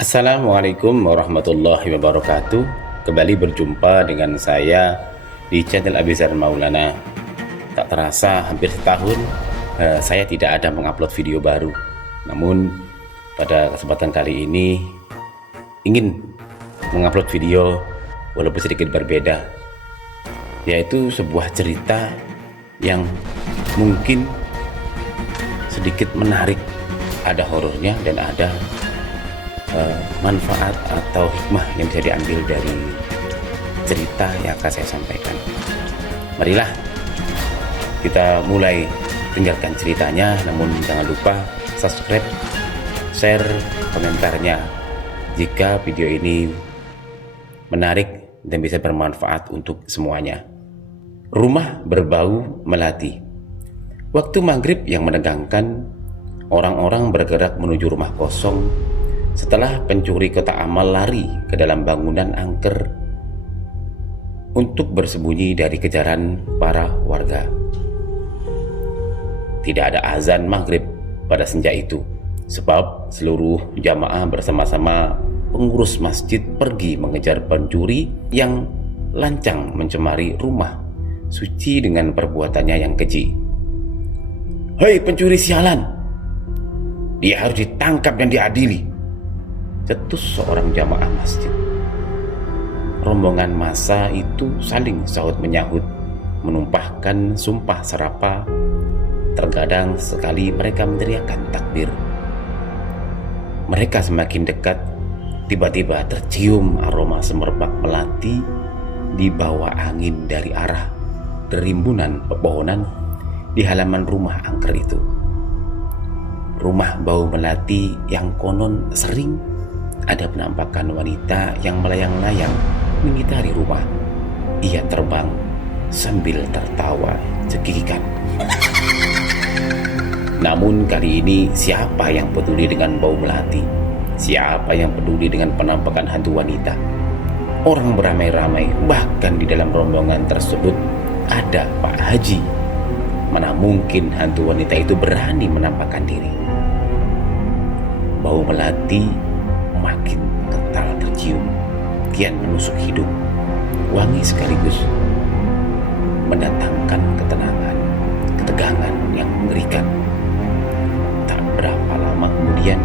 Assalamualaikum warahmatullahi wabarakatuh. Kembali berjumpa dengan saya di channel Abizar Maulana. Tak terasa hampir setahun saya tidak ada mengupload video baru. Namun pada kesempatan kali ini ingin mengupload video walaupun sedikit berbeda, yaitu sebuah cerita yang mungkin sedikit menarik. Ada horornya dan ada manfaat atau hikmah yang bisa diambil dari cerita yang akan saya sampaikan. Marilah kita mulai dengarkan ceritanya, namun jangan lupa subscribe, share, komentarnya jika video ini menarik dan bisa bermanfaat untuk semuanya. Rumah berbau melati. Waktu maghrib yang menegangkan, orang-orang bergerak menuju rumah kosong setelah pencuri kotak amal lari ke dalam bangunan angker untuk bersembunyi dari kejaran para warga. Tidak ada azan maghrib pada senja itu, sebab seluruh jamaah bersama-sama pengurus masjid pergi mengejar pencuri yang lancang mencemari rumah suci dengan perbuatannya yang keji. "Hei pencuri sialan, dia harus ditangkap dan diadili," cetus seorang jamaah masjid. Rombongan massa itu saling sahut menyahut, menumpahkan sumpah serapa. Terkadang sekali mereka meneriakkan takbir. Mereka semakin dekat, tiba-tiba tercium aroma semerbak melati di bawah angin dari arah rimbunan pepohonan di halaman rumah angker itu. Rumah bau melati yang konon sering ada penampakan wanita yang melayang-layang mengitari rumah. Ia terbang sambil tertawa cekikikan. Namun kali ini siapa yang peduli dengan bau melati? Siapa yang peduli dengan penampakan hantu wanita? Orang beramai-ramai, bahkan di dalam rombongan tersebut ada Pak Haji. Mana mungkin hantu wanita itu berani menampakkan diri? Bau melati makin kental tercium, kian menusuk hidung, wangi sekaligus mendatangkan ketenangan, ketegangan yang mengerikan. Tak berapa lama kemudian,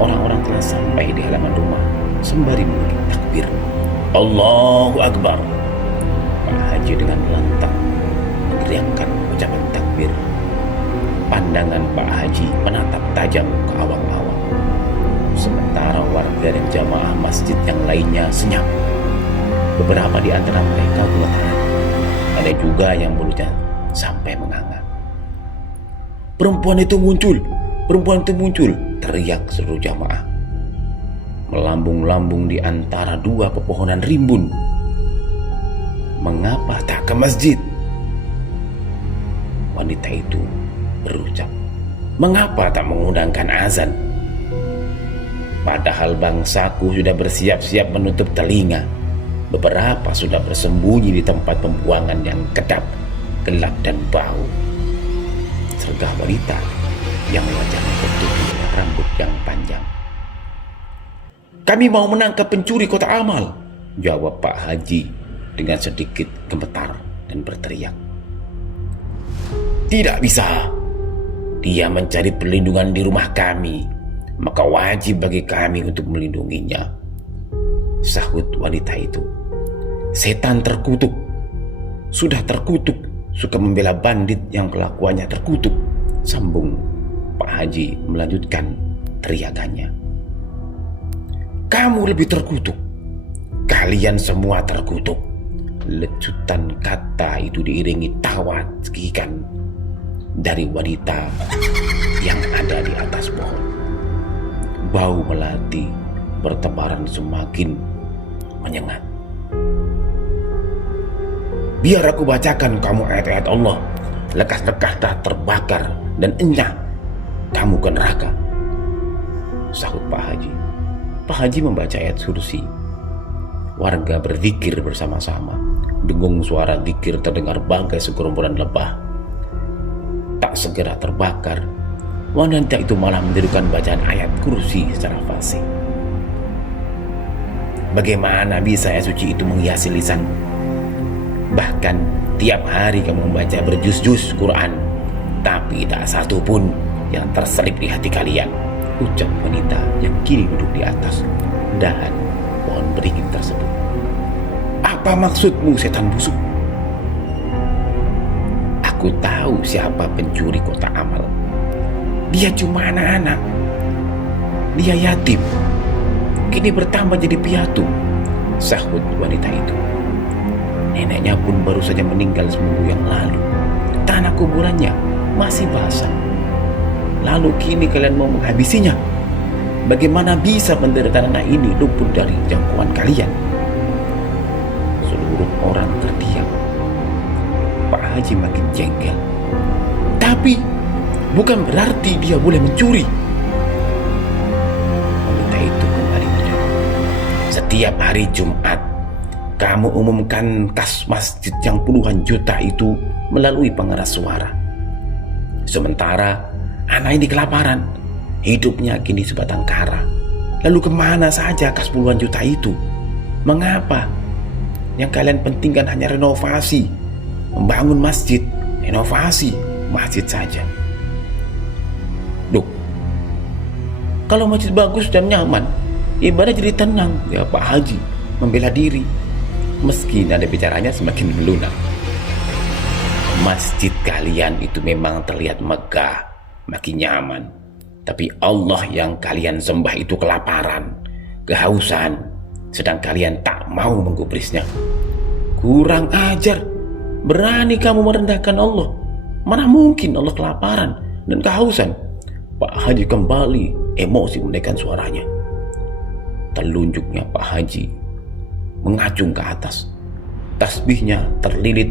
orang-orang telah sampai di halaman rumah sembari mengirim takbir. Allahu Akbar. Pak Haji dengan lantang meneriakkan ucapan takbir. Pandangan Pak Haji menatap tajam ke awang-awang. Sementara warga dan jamaah masjid yang lainnya senyap. Beberapa di antara mereka gemetaran. Ada juga yang mulutnya sampai menganga. Perempuan itu muncul! Perempuan itu muncul!" teriak seluruh jamaah. Melambung-lambung di antara dua pepohonan rimbun. "Mengapa tak ke masjid?" wanita itu berucap. "Mengapa tak mengundangkan azan? Padahal bangsaku sudah bersiap-siap menutup telinga. Beberapa sudah bersembunyi di tempat pembuangan yang kedap, gelap dan bau," sergah wanita yang wajahnya tertutupi oleh rambut yang panjang. "Kami mau menangkap pencuri kotak amal," jawab Pak Haji dengan sedikit gemetar dan berteriak. "Tidak bisa. Dia mencari perlindungan di rumah kami, maka wajib bagi kami untuk melindunginya," sahut wanita itu. "Setan terkutuk. Sudah terkutuk, suka membela bandit yang kelakuannya terkutuk," sambung Pak Haji melanjutkan teriakannya. "Kamu lebih terkutuk. Kalian semua terkutuk." Lecutan kata itu diiringi tawa cekikikan dari wanita yang ada di atas pohon. Bau melati bertebaran semakin menyengat. "Biar aku bacakan kamu ayat-ayat Allah. Lekas-lekas dah terbakar dan enyah kamu ke neraka," sahut Pak Haji. Pak Haji membaca ayat kursi. Warga berzikir bersama-sama. Dengung suara zikir terdengar bagai segerombolan lebah. Tak segera terbakar, wanita itu malah menirukan bacaan ayat kursi secara fasih. Bagaimana bisa ayat suci itu menghiasi lisanmu? Bahkan tiap hari kamu membaca berjuz-juz Quran, tapi tak satu pun yang terselip di hati kalian, ucap wanita yang kini duduk di atas dahan pohon beringin tersebut. Apa maksudmu, setan busuk? Aku tahu siapa pencuri kotak amal. Dia cuma anak-anak. Dia yatim. Kini bertambah jadi piatu, sahut wanita itu. Neneknya pun baru saja meninggal seminggu yang lalu. Tanah kuburannya masih basah. Lalu kini kalian mau menghabisinya? Bagaimana bisa penderitaan anak ini luput dari jangkauan kalian? Seluruh orang terdiam. Pak Haji makin jengkel. Tapi bukan berarti dia boleh mencuri. Wanita itu kembali menjawab. Setiap hari Jumat kamu umumkan kas masjid yang puluhan juta itu melalui pengeras suara. Sementara anak ini kelaparan, hidupnya kini sebatang kara. Lalu kemana saja kas puluhan juta itu? Mengapa? Yang kalian pentingkan hanya renovasi, membangun masjid, renovasi masjid saja. Loh, kalau masjid bagus dan nyaman, ibadah jadi tenang, ya Pak Haji membela diri. Meski nada bicaranya semakin melunak. Masjid kalian itu memang terlihat megah, makin nyaman. Tapi Allah yang kalian sembah itu kelaparan, kehausan, sedang kalian tak mau menggubrisnya. Kurang ajar, berani kamu merendahkan Allah. Mana mungkin Allah kelaparan dan kehausan? Pak Haji kembali emosi menaikkan suaranya. Telunjuknya Pak Haji mengacung ke atas. Tasbihnya terlilit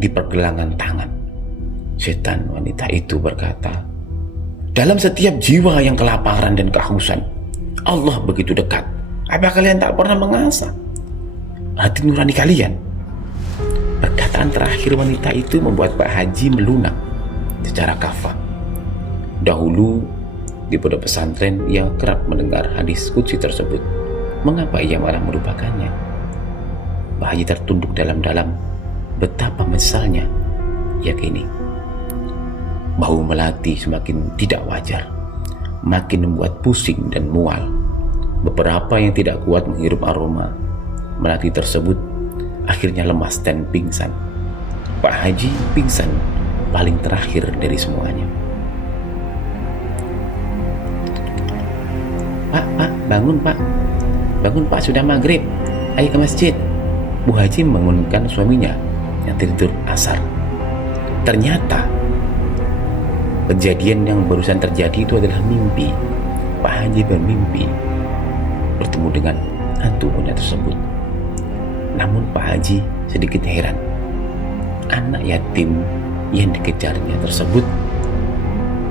di pergelangan tangan. Setan wanita itu berkata, dalam setiap jiwa yang kelaparan dan kehausan, Allah begitu dekat. Apa kalian tak pernah mengasah hati nurani kalian? Perkataan terakhir wanita itu membuat Pak Haji melunak secara kafah. Dahulu di pondok pesantren ia kerap mendengar hadis qudsi tersebut. Mengapa ia malah merupakannya? Pak Haji tertunduk dalam-dalam. Betapa menyesалnya. Yakini bau melati semakin tidak wajar, makin membuat pusing dan mual. Beberapa yang tidak kuat menghirup aroma melati tersebut akhirnya lemas dan pingsan. Pak Haji pingsan paling terakhir dari semuanya. Pak, bangun Pak. Bangun Pak, sudah maghrib. Ayo ke masjid. Bu Haji membangunkan suaminya yang tidur asar. Ternyata kejadian yang barusan terjadi itu adalah mimpi. Pak Haji bermimpi bertemu dengan hantu monyet tersebut. Namun Pak Haji sedikit heran. Anak yatim yang dikejarnya tersebut,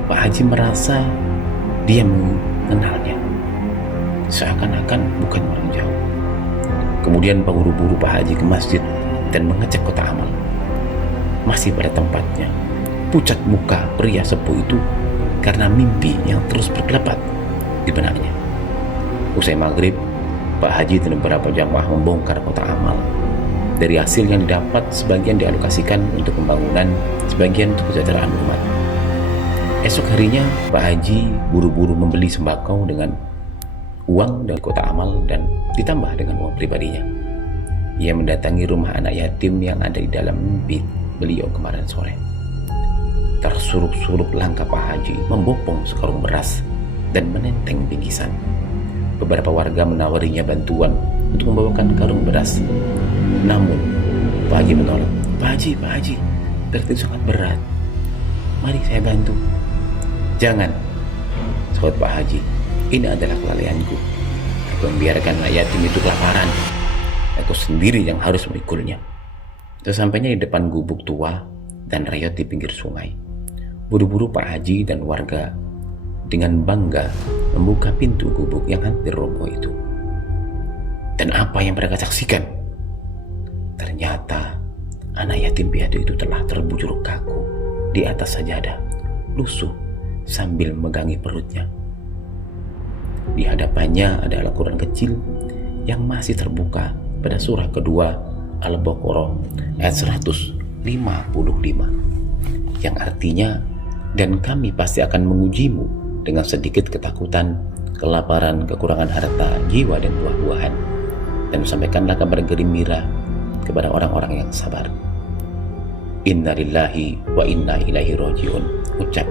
Pak Haji merasa dia mengenalnya, seakan-akan bukan orang jauh. Kemudian buru-buru Pak Haji ke masjid dan mengecek kotak amal. Masih pada tempatnya. Pucat muka pria sepuh itu karena mimpi yang terus berkelebat di benaknya. Usai maghrib, Pak Haji dan beberapa jamaah membongkar kotak amal. Dari hasil yang didapat, sebagian dialokasikan untuk pembangunan, sebagian untuk kesejahteraan umat. Esok harinya, Pak Haji buru-buru membeli sembako dengan uang dari kotak amal dan ditambah dengan uang pribadinya. Ia mendatangi rumah anak yatim yang ada di dalam mimpi beliau kemarin sore. Tersuruk-suruk langkah Pak Haji membopong sekarung beras dan menenteng bingkisan. Beberapa warga menawarinya bantuan untuk membawakan karung beras. Namun Pak Haji menolak. Pak Haji, beras itu sangat berat. Mari saya bantu. Jangan, sahut Pak Haji. Ini adalah kelalaianku. Aku membiarkan anak yatim itu kelaparan. Aku sendiri yang harus memikulnya. Sesampainya di depan gubuk tua dan rayot di pinggir sungai, buru-buru Pak Haji dan warga dengan bangga membuka pintu gubuk yang hampir roboh itu. Dan apa yang mereka saksikan? Ternyata anak yatim piatu itu telah terbujur kaku di atas sajadah, lusuh sambil memegangi perutnya. Di hadapannya ada Al-Quran kecil yang masih terbuka pada surah kedua Al-Baqarah ayat 155, yang artinya, dan kami pasti akan mengujimu dengan sedikit ketakutan, kelaparan, kekurangan harta, jiwa, dan buah-buahan, dan sampaikanlah kabar gembira kepada orang-orang yang sabar. Inna lillahi wa inna ilaihi rajiun, ucap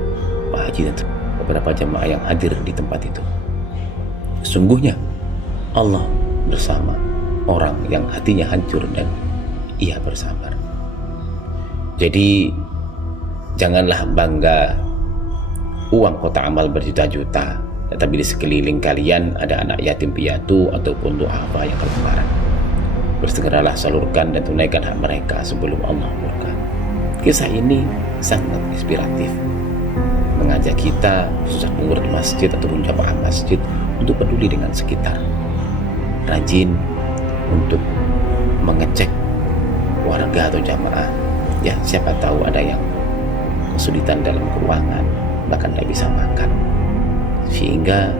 Pak Haji dan beberapa jamaah yang hadir di tempat itu. Sungguhnya Allah bersama orang yang hatinya hancur dan ia bersabar. Jadi janganlah bangga uang kotak amal berjuta-juta, tetapi di sekeliling kalian ada anak yatim piatu ataupun du'afa yang kelaparan. Bersegeralah salurkan dan tunaikan hak mereka sebelum Allah murka. Kisah ini sangat inspiratif, mengajak kita, khususnya pengurus masjid ataupun jamaah masjid, untuk peduli dengan sekitar, rajin untuk mengecek warga atau jamaah. Ya, siapa tahu ada yang kesulitan dalam keuangan, bahkan tidak bisa makan, sehingga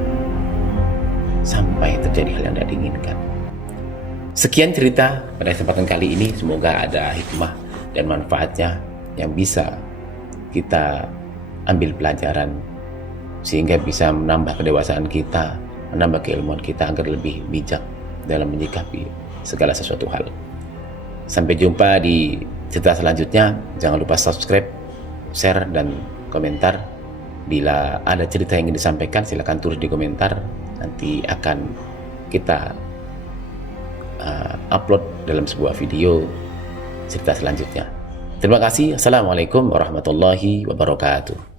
sampai terjadi hal yang tidak diinginkan. Sekian cerita pada kesempatan kali ini, semoga ada hikmah dan manfaatnya yang bisa kita ambil pelajaran, sehingga bisa menambah kedewasaan kita, menambah keilmuan kita agar lebih bijak dalam menyikapi segala sesuatu hal. Sampai jumpa di cerita selanjutnya. Jangan lupa subscribe, share, dan komentar. Bila ada cerita yang ingin disampaikan, silakan tulis di komentar. Nanti akan kita upload dalam sebuah video cerita selanjutnya. Terima kasih. Assalamualaikum warahmatullahi wabarakatuh.